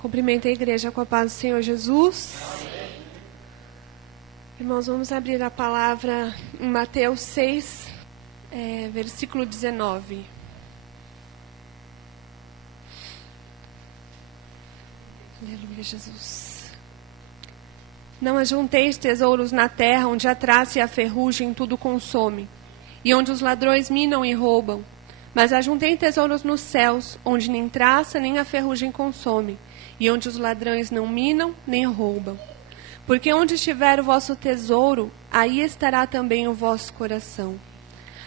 Cumprimento a igreja com a paz do Senhor Jesus. Amém. Irmãos, vamos abrir a palavra em Mateus 6, versículo 19. Aleluia, Jesus. Não ajunteis tesouros na terra, onde a traça e a ferrugem tudo consome, e onde os ladrões minam e roubam. Mas ajuntei tesouros nos céus, onde nem traça nem a ferrugem consome, e onde os ladrões não minam nem roubam. Porque onde estiver o vosso tesouro, aí estará também o vosso coração.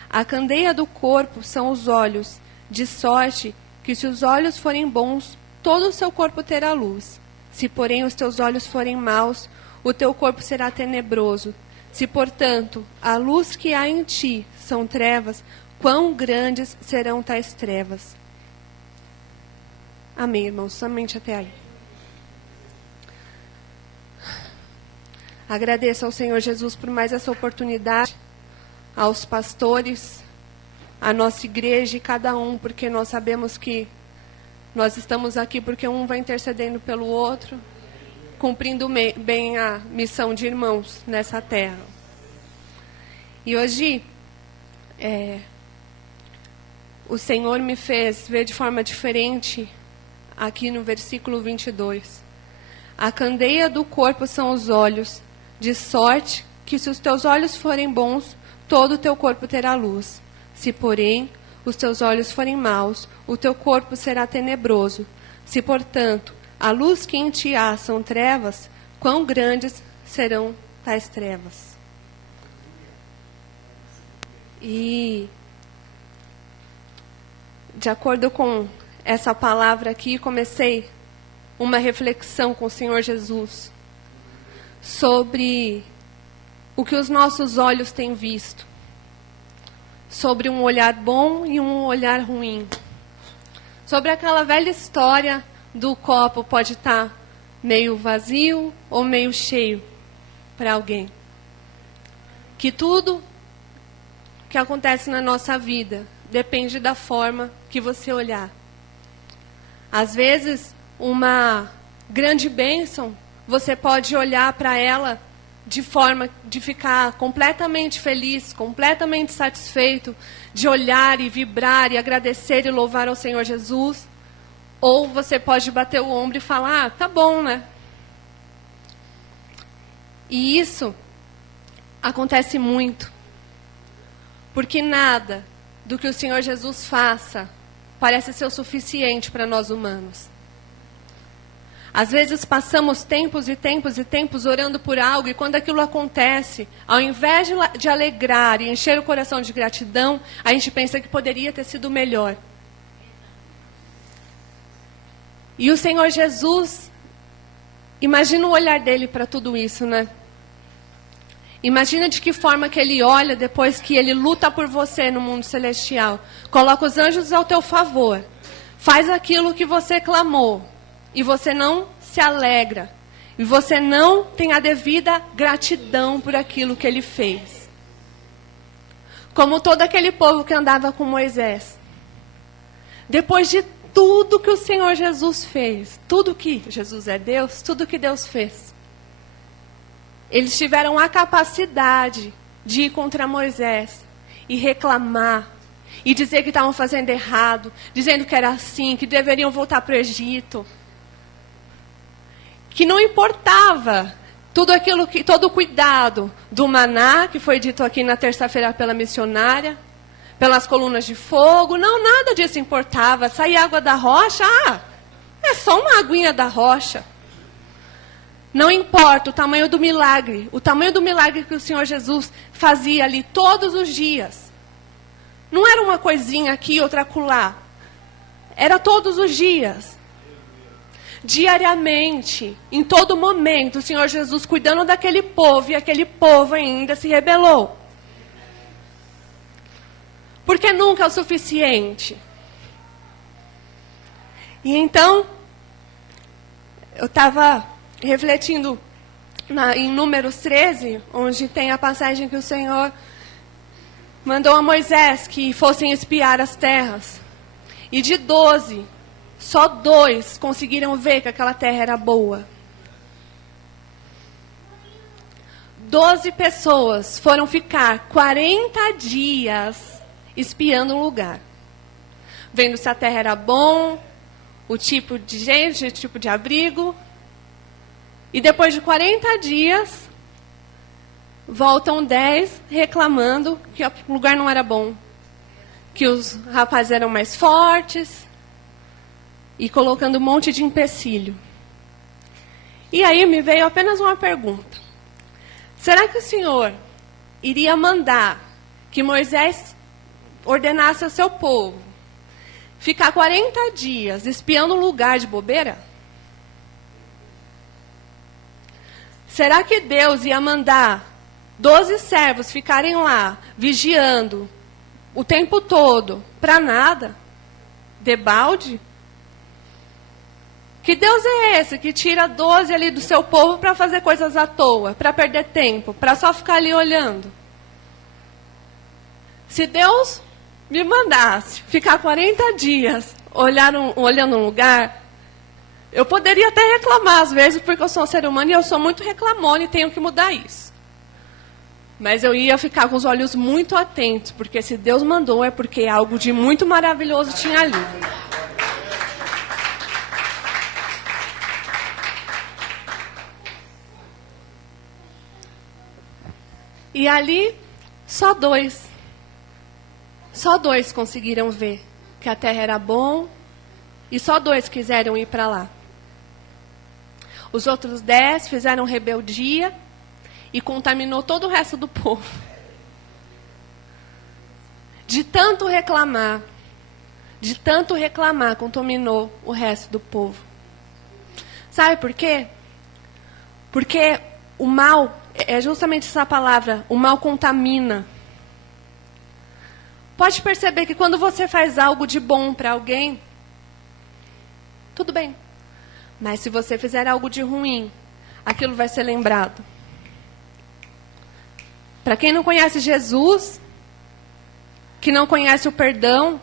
A candeia do corpo são os olhos, de sorte que se os olhos forem bons, todo o seu corpo terá luz. Se, porém, os teus olhos forem maus, o teu corpo será tenebroso. Se, portanto, a luz que há em ti são trevas, quão grandes serão tais trevas. Amém, irmãos, somente até aí. Agradeço ao Senhor Jesus por mais essa oportunidade, aos pastores, à nossa igreja e cada um, porque nós sabemos que nós estamos aqui porque um vai intercedendo pelo outro, cumprindo bem a missão de irmãos nessa terra. E hoje, o Senhor me fez ver de forma diferente aqui no versículo 22. A candeia do corpo são os olhos, de sorte que se os teus olhos forem bons, todo o teu corpo terá luz. Se, porém, os teus olhos forem maus, o teu corpo será tenebroso. Se, portanto, a luz que em ti há são trevas, quão grandes serão tais trevas. E, de acordo com essa palavra aqui, comecei uma reflexão com o Senhor Jesus sobre o que os nossos olhos têm visto, sobre um olhar bom e um olhar ruim, sobre aquela velha história do copo pode estar meio vazio ou meio cheio para alguém. Que tudo que acontece na nossa vida depende da forma que você olhar. Às vezes, uma grande bênção, você pode olhar para ela de forma de ficar completamente feliz, completamente satisfeito, de olhar e vibrar e agradecer e louvar ao Senhor Jesus. Ou você pode bater o ombro e falar, tá bom, né? E isso acontece muito, porque nada do que o Senhor Jesus faça parece ser o suficiente para nós humanos. Às vezes passamos tempos e tempos e tempos orando por algo, e quando aquilo acontece, ao invés de alegrar e encher o coração de gratidão, a gente pensa que poderia ter sido melhor. E o Senhor Jesus, imagina o olhar dele para tudo isso, né? Imagina de que forma que ele olha depois que ele luta por você no mundo celestial. Coloca os anjos ao teu favor. Faz aquilo que você clamou. E você não se alegra. E você não tem a devida gratidão por aquilo que ele fez. Como todo aquele povo que andava com Moisés. Depois de tudo que o Senhor Jesus fez, tudo que Jesus é Deus, tudo que Deus fez, eles tiveram a capacidade de ir contra Moisés e reclamar, e dizer que estavam fazendo errado, dizendo que era assim, que deveriam voltar para o Egito, que não importava tudo aquilo todo o cuidado do maná, que foi dito aqui na terça-feira pela missionária, pelas colunas de fogo, não, nada disso importava. Sair água da rocha, é só uma aguinha da rocha. Não importa o tamanho do milagre que o Senhor Jesus fazia ali todos os dias. Não era uma coisinha aqui, outra acolá. Era todos os dias. Diariamente, em todo momento, o Senhor Jesus cuidando daquele povo, e aquele povo ainda se rebelou. Porque nunca é o suficiente. E então, eu estava refletindo em Números 13, onde tem a passagem que o Senhor mandou a Moisés que fossem espiar as terras. E de 12, só 2 conseguiram ver que aquela terra era boa. 12 pessoas foram ficar 40 dias espiando um lugar. Vendo se a terra era bom, o tipo de gente, o tipo de abrigo. E depois de 40 dias, voltam 10 reclamando que o lugar não era bom. Que os rapazes eram mais fortes. E colocando um monte de empecilho. E aí me veio apenas uma pergunta. Será que o Senhor iria mandar que Moisés ordenasse ao seu povo ficar 40 dias espiando um lugar de bobeira? Será que Deus ia mandar 12 servos ficarem lá, vigiando, o tempo todo, para nada? Debalde? Que Deus é esse que tira 12 ali do seu povo para fazer coisas à toa, para perder tempo, para só ficar ali olhando? Se Deus me mandasse ficar 40 dias olhando um lugar, eu poderia até reclamar às vezes, porque eu sou um ser humano e eu sou muito reclamona e tenho que mudar isso. Mas eu ia ficar com os olhos muito atentos, porque se Deus mandou é porque algo de muito maravilhoso tinha ali. E ali, só 2 conseguiram ver que a terra era bom, e só 2 quiseram ir para lá. Os outros 10 fizeram rebeldia e contaminou todo o resto do povo. De tanto reclamar, contaminou o resto do povo. Sabe por quê? Porque o mal, é justamente essa palavra, o mal contamina. Pode perceber que quando você faz algo de bom para alguém, tudo bem. Mas se você fizer algo de ruim, aquilo vai ser lembrado. Para quem não conhece Jesus, que não conhece o perdão,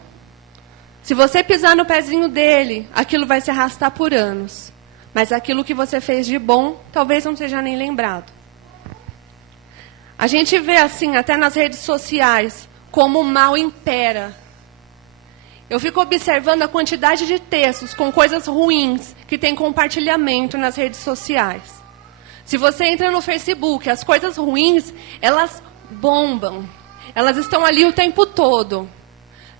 se você pisar no pezinho dele, aquilo vai se arrastar por anos. Mas aquilo que você fez de bom, talvez não seja nem lembrado. A gente vê assim, até nas redes sociais, como o mal impera. Eu fico observando a quantidade de textos com coisas ruins que tem compartilhamento nas redes sociais. Se você entra no Facebook, as coisas ruins, elas bombam. Elas estão ali o tempo todo.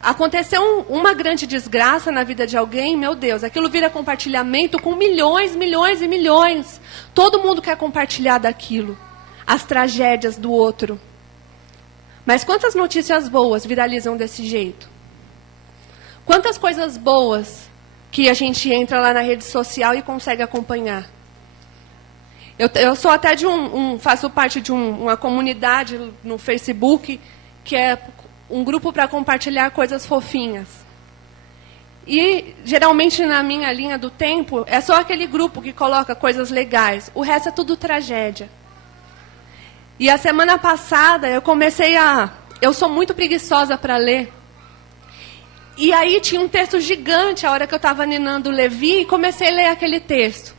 Aconteceu uma grande desgraça na vida de alguém, meu Deus, aquilo vira compartilhamento com milhões, milhões e milhões. Todo mundo quer compartilhar daquilo. As tragédias do outro. Mas quantas notícias boas viralizam desse jeito? Quantas coisas boas que a gente entra lá na rede social e consegue acompanhar? Eu sou até faço parte de uma comunidade no Facebook, que é um grupo para compartilhar coisas fofinhas. E, geralmente, na minha linha do tempo, é só aquele grupo que coloca coisas legais. O resto é tudo tragédia. E a semana passada, eu sou muito preguiçosa para ler. E aí tinha um texto gigante, a hora que eu estava ninando Levi, e comecei a ler aquele texto.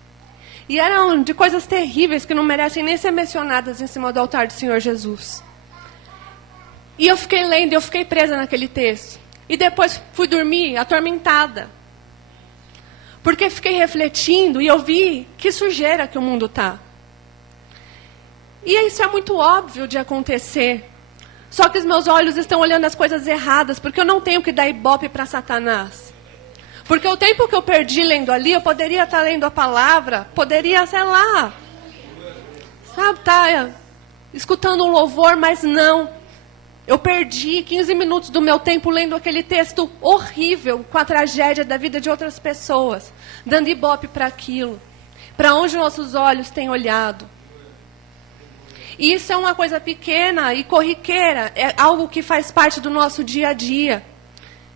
E eram de coisas terríveis que não merecem nem ser mencionadas em cima do altar do Senhor Jesus. E eu fiquei lendo, eu fiquei presa naquele texto. E depois fui dormir atormentada. Porque fiquei refletindo e eu vi que sujeira que o mundo está. E isso é muito óbvio de acontecer. Só que os meus olhos estão olhando as coisas erradas, porque eu não tenho que dar ibope para Satanás. Porque o tempo que eu perdi lendo ali, eu poderia estar lendo a palavra, poderia, sei lá, sabe, escutando um louvor, mas não. Eu perdi 15 minutos do meu tempo lendo aquele texto horrível, com a tragédia da vida de outras pessoas, dando ibope para aquilo, para onde nossos olhos têm olhado. E isso é uma coisa pequena e corriqueira, é algo que faz parte do nosso dia a dia,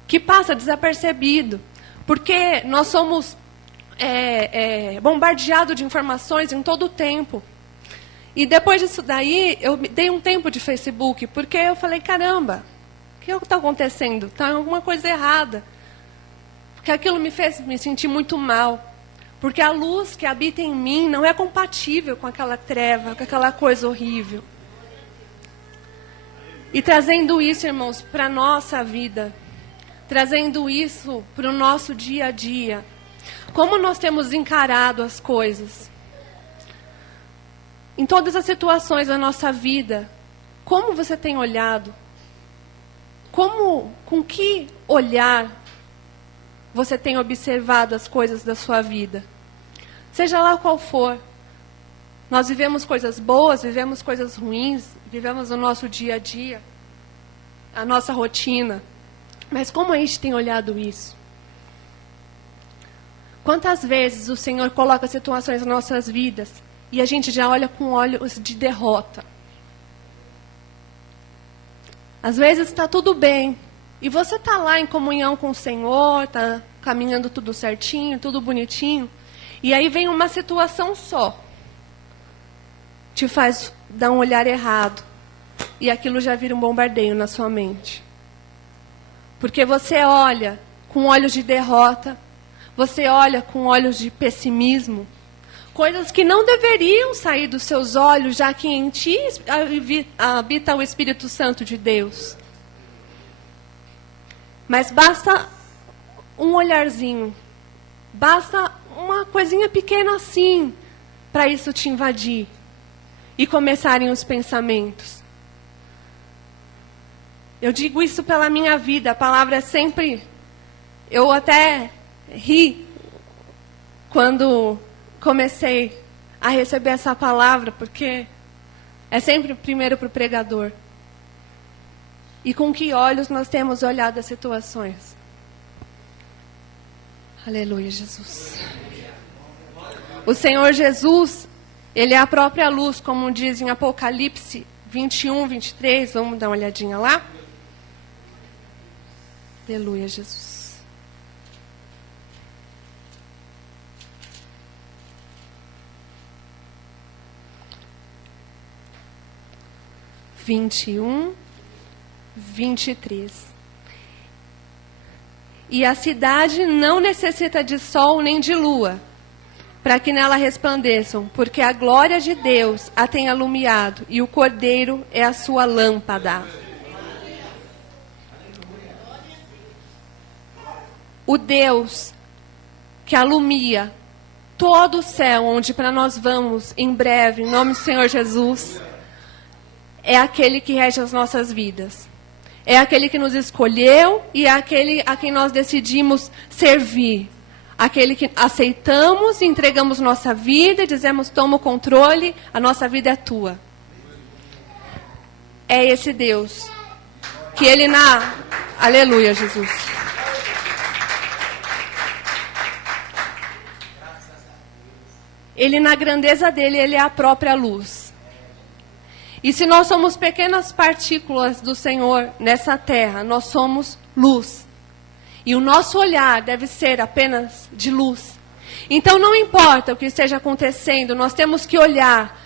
que passa desapercebido, porque nós somos bombardeados de informações em todo o tempo. E depois disso daí, eu dei um tempo de Facebook, porque eu falei, caramba, o que está acontecendo? Está alguma coisa errada. que aquilo me fez me sentir muito mal. Porque a luz que habita em mim não é compatível com aquela treva, com aquela coisa horrível. E trazendo isso, irmãos, para a nossa vida, trazendo isso para o nosso dia a dia, como nós temos encarado as coisas? Em todas as situações da nossa vida, como você tem olhado? Com que olhar você tem observado as coisas da sua vida? Seja lá qual for. Nós vivemos coisas boas, vivemos coisas ruins, vivemos o nosso dia a dia, a nossa rotina. Mas como a gente tem olhado isso? Quantas vezes o Senhor coloca situações nas nossas vidas e a gente já olha com olhos de derrota? Às vezes está tudo bem e você está lá em comunhão com o Senhor, está caminhando tudo certinho, tudo bonitinho, e aí vem uma situação só, te faz dar um olhar errado, e aquilo já vira um bombardeio na sua mente. Porque você olha com olhos de derrota, você olha com olhos de pessimismo, coisas que não deveriam sair dos seus olhos, já que em ti habita o Espírito Santo de Deus. Mas basta um olharzinho, basta uma coisinha pequena assim, para isso te invadir e começarem os pensamentos. Eu digo isso pela minha vida, a palavra é sempre... Eu até ri quando comecei a receber essa palavra, porque é sempre primeiro para o pregador. E com que olhos nós temos olhado as situações? Aleluia, Jesus. O Senhor Jesus, Ele é a própria luz, como diz em Apocalipse 21, 23. Vamos dar uma olhadinha lá? Aleluia, Jesus. Vinte e um, 23. E a cidade não necessita de sol nem de lua, para que nela resplandeçam, porque a glória de Deus a tem alumiado, e o Cordeiro é a sua lâmpada. O Deus que alumia todo o céu, onde para nós vamos em breve, em nome do Senhor Jesus, é aquele que rege as nossas vidas. É aquele que nos escolheu e é aquele a quem nós decidimos servir. Aquele que aceitamos e entregamos nossa vida e dizemos, toma o controle, a nossa vida é tua. É esse Deus. Que Ele Aleluia, Jesus. Ele, na grandeza dele, Ele é a própria luz. E se nós somos pequenas partículas do Senhor nessa terra, nós somos luz. E o nosso olhar deve ser apenas de luz. Então não importa o que esteja acontecendo, nós temos que olhar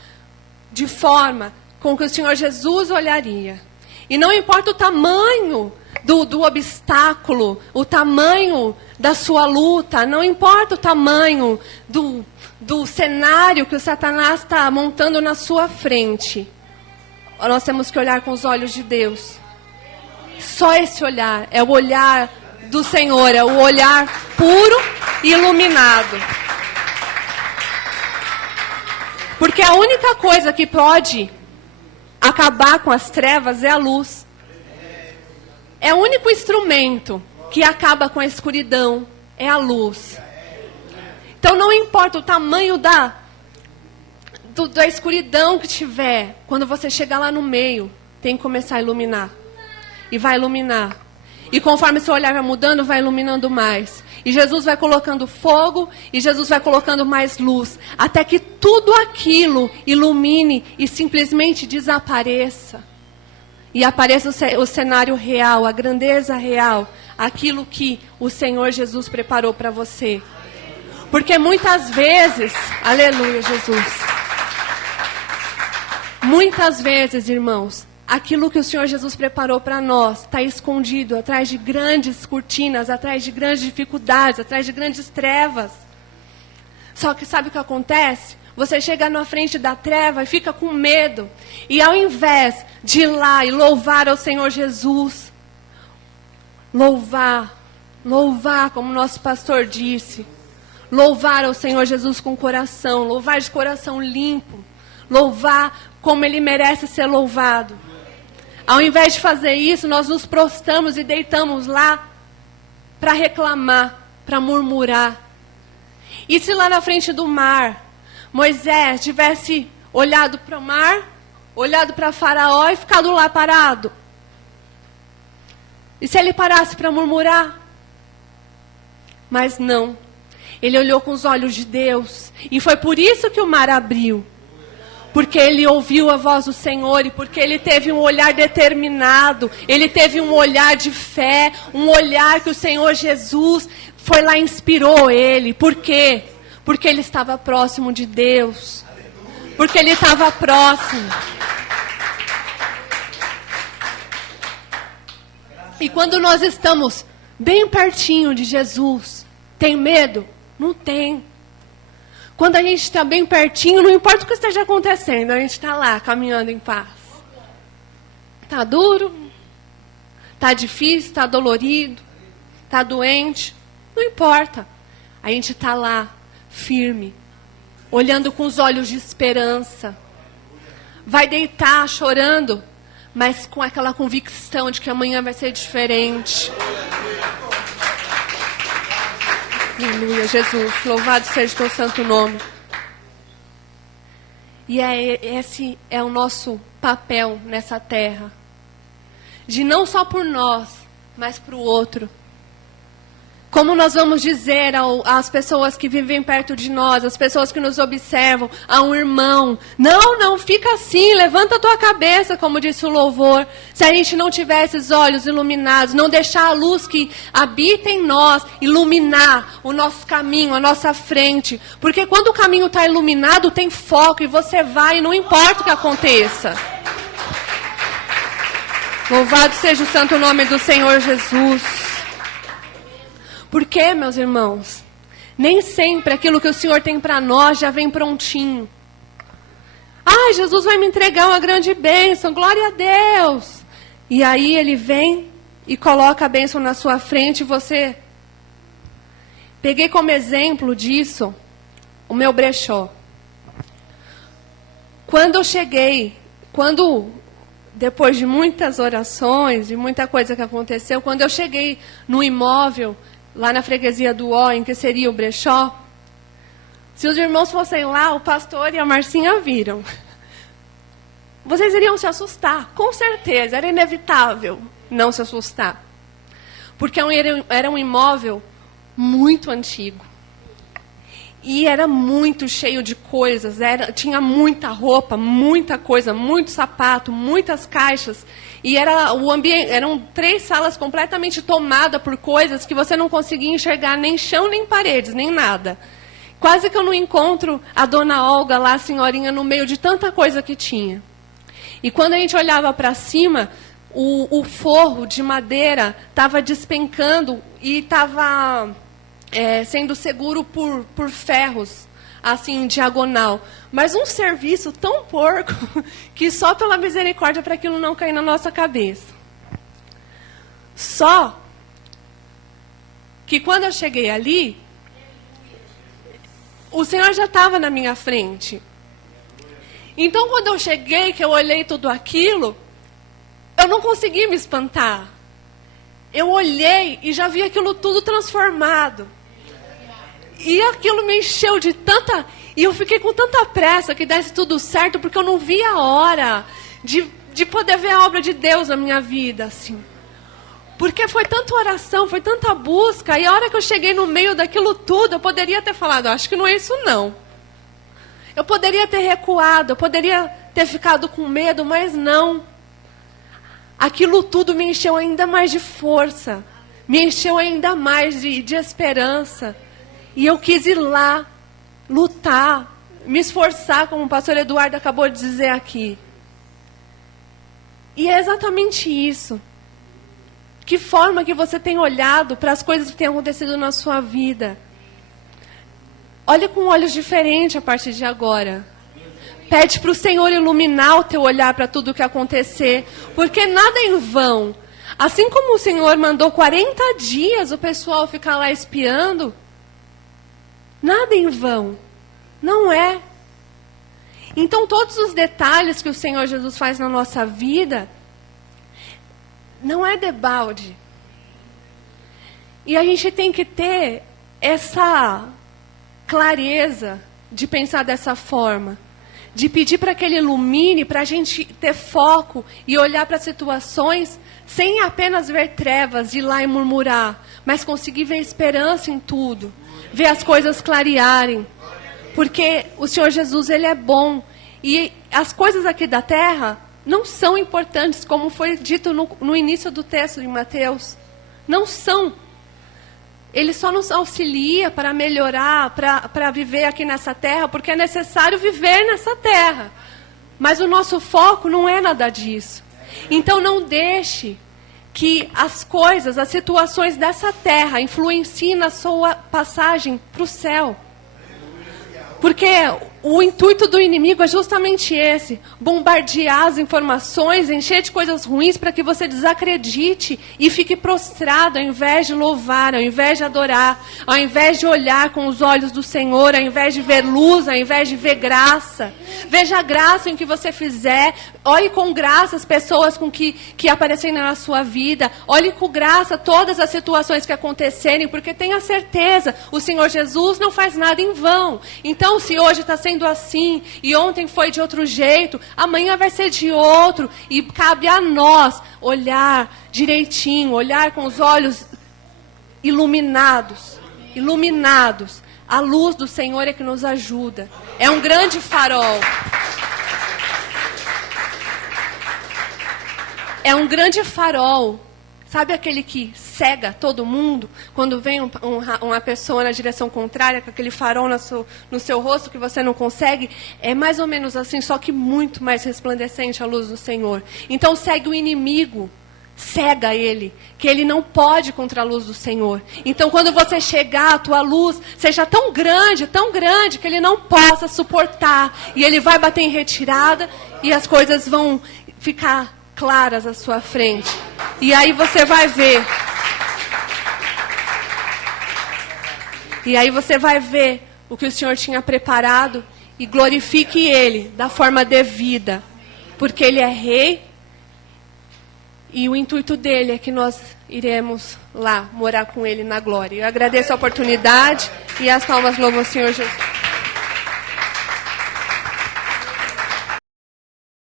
de forma com que o Senhor Jesus olharia. E não importa o tamanho do obstáculo, o tamanho da sua luta, não importa o tamanho do cenário que o Satanás está montando na sua frente. Nós temos que olhar com os olhos de Deus. Só esse olhar é o olhar do Senhor, é o olhar puro e iluminado. Porque a única coisa que pode acabar com as trevas é a luz. É o único instrumento que acaba com a escuridão, é a luz. Então não importa o tamanho da escuridão que tiver, quando você chegar lá no meio, tem que começar a iluminar. E vai iluminar. E conforme seu olhar vai mudando, vai iluminando mais. E Jesus vai colocando fogo, e Jesus vai colocando mais luz, até que tudo aquilo ilumine e simplesmente desapareça. E apareça o cenário real, a grandeza real, aquilo que o Senhor Jesus preparou para você. Porque muitas vezes, aleluia, Jesus. Muitas vezes, irmãos, aquilo que o Senhor Jesus preparou para nós está escondido atrás de grandes cortinas, atrás de grandes dificuldades, atrás de grandes trevas. Só que sabe o que acontece? Você chega na frente da treva e fica com medo. E ao invés de ir lá e louvar ao Senhor Jesus, louvar como nosso pastor disse, louvar ao Senhor Jesus com coração, louvar de coração limpo, louvar como Ele merece ser louvado. Ao invés de fazer isso, nós nos prostramos e deitamos lá para reclamar, para murmurar. E se lá na frente do mar, Moisés tivesse olhado para o mar, olhado para Faraó e ficado lá parado? E se ele parasse para murmurar? Mas não. Ele olhou com os olhos de Deus. E foi por isso que o mar abriu. Porque ele ouviu a voz do Senhor e porque ele teve um olhar determinado, ele teve um olhar de fé, um olhar que o Senhor Jesus foi lá e inspirou ele. Por quê? Porque ele estava próximo de Deus. Porque ele estava próximo. E quando nós estamos bem pertinho de Jesus, tem medo? Não tem. Quando a gente está bem pertinho, não importa o que esteja acontecendo, a gente está lá, caminhando em paz. Está duro? Está difícil? Está dolorido? Está doente? Não importa. A gente está lá, firme, olhando com os olhos de esperança. Vai deitar chorando, mas com aquela convicção de que amanhã vai ser diferente. Aleluia, Jesus. Louvado seja o teu santo nome. E esse é o nosso papel nessa terra. De não só por nós, mas para o outro. Como nós vamos dizer às pessoas que vivem perto de nós, às pessoas que nos observam, a um irmão: não, fica assim, levanta a tua cabeça, como disse o louvor. Se a gente não tiver esses olhos iluminados, não deixar a luz que habita em nós iluminar o nosso caminho, a nossa frente. Porque quando o caminho está iluminado, tem foco e você vai, não importa o que aconteça. Louvado seja o santo nome do Senhor Jesus. Porque, meus irmãos, nem sempre aquilo que o Senhor tem para nós já vem prontinho. Ah, Jesus vai me entregar uma grande bênção, glória a Deus. E aí Ele vem e coloca a bênção na sua frente e você... Peguei como exemplo disso o meu brechó. Depois de muitas orações, de muita coisa que aconteceu, quando eu cheguei no imóvel... lá na freguesia do Ó, em que seria o brechó, se os irmãos fossem lá, o pastor e a Marcinha viram. Vocês iriam se assustar, com certeza, era inevitável não se assustar. Porque era um imóvel muito antigo. E era muito cheio de coisas, tinha muita roupa, muita coisa, muito sapato, muitas caixas. E eram 3 salas completamente tomadas por coisas que você não conseguia enxergar nem chão, nem paredes, nem nada. Quase que eu não encontro a dona Olga lá, a senhorinha, no meio de tanta coisa que tinha. E quando a gente olhava para cima, o forro de madeira estava despencando e estava sendo seguro por ferros, assim, em diagonal. Mas um serviço tão porco que só pela misericórdia para aquilo não cair na nossa cabeça. Só que quando eu cheguei ali, o Senhor já estava na minha frente. Então quando eu cheguei, que eu olhei tudo aquilo, eu não consegui me espantar. Eu olhei e já vi aquilo tudo transformado. E aquilo me encheu de tanta... E eu fiquei com tanta pressa que desse tudo certo, porque eu não via a hora de poder ver a obra de Deus na minha vida, assim. Porque foi tanta oração, foi tanta busca, e a hora que eu cheguei no meio daquilo tudo, eu poderia ter falado: acho que não é isso não. Eu poderia ter recuado, eu poderia ter ficado com medo, mas não. Aquilo tudo me encheu ainda mais de força, me encheu ainda mais de esperança. E eu quis ir lá, lutar, me esforçar, como o pastor Eduardo acabou de dizer aqui. E é exatamente isso. Que forma que você tem olhado para as coisas que têm acontecido na sua vida? Olha com olhos diferentes a partir de agora. Pede para o Senhor iluminar o teu olhar para tudo o que acontecer. Porque nada é em vão. Assim como o Senhor mandou 40 dias o pessoal ficar lá espiando, nada é em vão. Não é. Então todos os detalhes que o Senhor Jesus faz na nossa vida, não é debalde. E a gente tem que ter essa clareza de pensar dessa forma. De pedir para que Ele ilumine, para a gente ter foco e olhar para situações sem apenas ver trevas, ir lá e murmurar, mas conseguir ver esperança em tudo, ver as coisas clarearem. Porque o Senhor Jesus, Ele é bom. E as coisas aqui da terra não são importantes, como foi dito no início do texto de Mateus. Não são. Ele só nos auxilia para melhorar, para viver aqui nessa terra, porque é necessário viver nessa terra. Mas o nosso foco não é nada disso. Então não deixe que as coisas, as situações dessa terra influenciem na sua passagem para o céu. Porque o intuito do inimigo é justamente esse: bombardear as informações, encher de coisas ruins para que você desacredite e fique prostrado, ao invés de louvar, ao invés de adorar, ao invés de olhar com os olhos do Senhor, ao invés de ver luz, ao invés de ver graça. Veja a graça em que você fizer, olhe com graça as pessoas que aparecerem na sua vida, olhe com graça todas as situações que acontecerem, porque tenha certeza, o Senhor Jesus não faz nada em vão. Então, se hoje está sendo assim, e ontem foi de outro jeito, amanhã vai ser de outro, e cabe a nós olhar direitinho, olhar com os olhos iluminados. A luz do Senhor é que nos ajuda. É um grande farol. É um grande farol. Sabe aquele que cega todo mundo? Quando vem uma pessoa na direção contrária, com aquele farol no seu rosto que você não consegue? É mais ou menos assim, só que muito mais resplandecente a luz do Senhor. Então segue o inimigo, cega ele, que ele não pode contra a luz do Senhor. Então quando você chegar, a tua luz seja tão grande, que ele não possa suportar. E ele vai bater em retirada e as coisas vão ficar claras à sua frente. E aí você vai ver. E aí você vai ver o que o Senhor tinha preparado e glorifique Ele da forma devida. Porque Ele é Rei e o intuito dele é que nós iremos lá morar com Ele na glória. Eu agradeço a oportunidade e as palmas louvam ao Senhor Jesus.